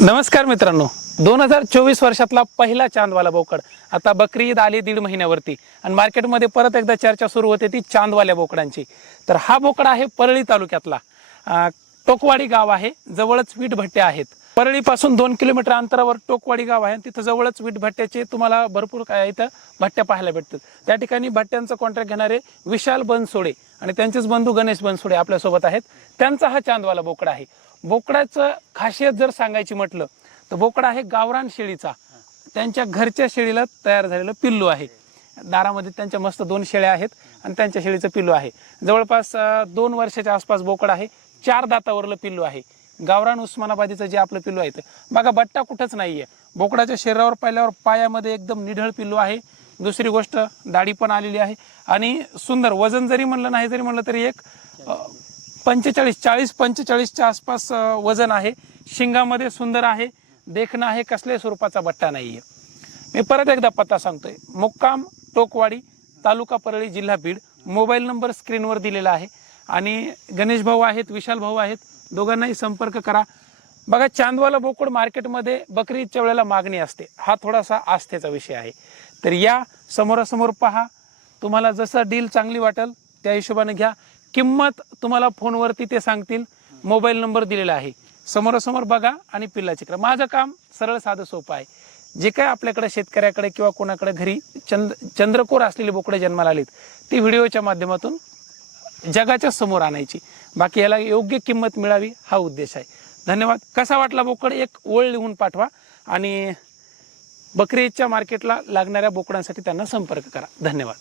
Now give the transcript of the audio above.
नमस्कार मित्रांनो. दोन हजार चोवीस वर्षातला पहिला चांदवाला बोकड. आता बकरी ईद आली दीड महिन्यावरती. आणि मार्केटमध्ये परत एकदा चर्चा सुरू होते ती चांदवाल्या बोकडांची. तर हा बोकडा आहे परळी तालुक्यातला. टोकवाडी गाव आहे. जवळच वीटभट्ट्या आहेत. परळीपासून दोन किलोमीटर अंतरावर टोकवाडी गाव आहे आणि तिथं जवळच वीटभट्ट्याचे तुम्हाला भरपूर काय इथं भट्ट्या पाहायला भेटतात. त्या ठिकाणी भट्ट्यांचं कॉन्ट्रॅक्ट घेणारे विशाल बनसोडे आणि त्यांचेच बंधू गणेश बनसोडे आपल्यासोबत आहेत. त्यांचा हा चांदवाला बोकडा आहे. बोकडाचं खासियत जर सांगायची म्हटलं तर बोकडा आहे गावरान शेळीचा. त्यांच्या घरच्या शेळीला तयार झालेलं पिल्लू आहे. दारामध्ये त्यांच्या मस्त दोन शेळ्या आहेत आणि त्यांच्या शेळीचं पिल्लू आहे. जवळपास दोन वर्षाच्या आसपास बोकड आहे. चार दातावरलं पिल्लू आहे. गावरान उस्मानाबादीचं जे आपलं पिल्लू आहे ते बघा बट्टा कुठंच नाहीये. बोकडाच्या शरीरावर पाहिल्यावर पायामध्ये एकदम निढळ पिल्लू आहे. दुसरी गोष्ट दाढी पण आलेली आहे. आणि सुंदर वजन जरी म्हणलं नाही जरी म्हणलं तरी एक पंचेचाळीस चाळीस पंचेचाळीसच्या आसपास वजन आहे. शिंगामध्ये सुंदर आहे. देखणं आहे कसल्याही स्वरूपाचा बट्टा नाही आहे मी परत एकदा पत्ता सांगतोय. मुक्काम टोकवाडी तालुका परळी जिल्हा बीड. मोबाईल नंबर स्क्रीनवर दिलेला आहे. आणि गणेश भाऊ आहेत विशाल भाऊ आहेत दोघांनाही संपर्क करा. बघा चांदवाला बोकड मार्केटमध्ये बकरीच्या वेळेला मागणी असते. हा थोडासा आस्थेचा विषय आहे. तर या समोरासमोर पहा. तुम्हाला जसं डील चांगली वाटेल त्या हिशोबाने घ्या. किंमत तुम्हाला फोनवरती ते सांगतील. मोबाईल नंबर दिलेला आहे. समोरासमोर बघा आणि पिल्लाची करा माझं काम सरळ साधं सोपं आहे. जे काय आपल्याकडे शेतकऱ्याकडे किंवा कोणाकडे घरी चंद चंद्रकोर असलेली बोकडे जन्माला आलीत ती व्हिडिओच्या माध्यमातून जगाच्या समोर आणायची. बाकी याला योग्य किंमत मिळावी हा उद्देश आहे. धन्यवाद. कसा वाटला बोकड? एक ओळ लिहून पाठवा आणि बकरीच्या मार्केटला लागणाऱ्या बोकडांसाठी त्यांना संपर्क करा. धन्यवाद.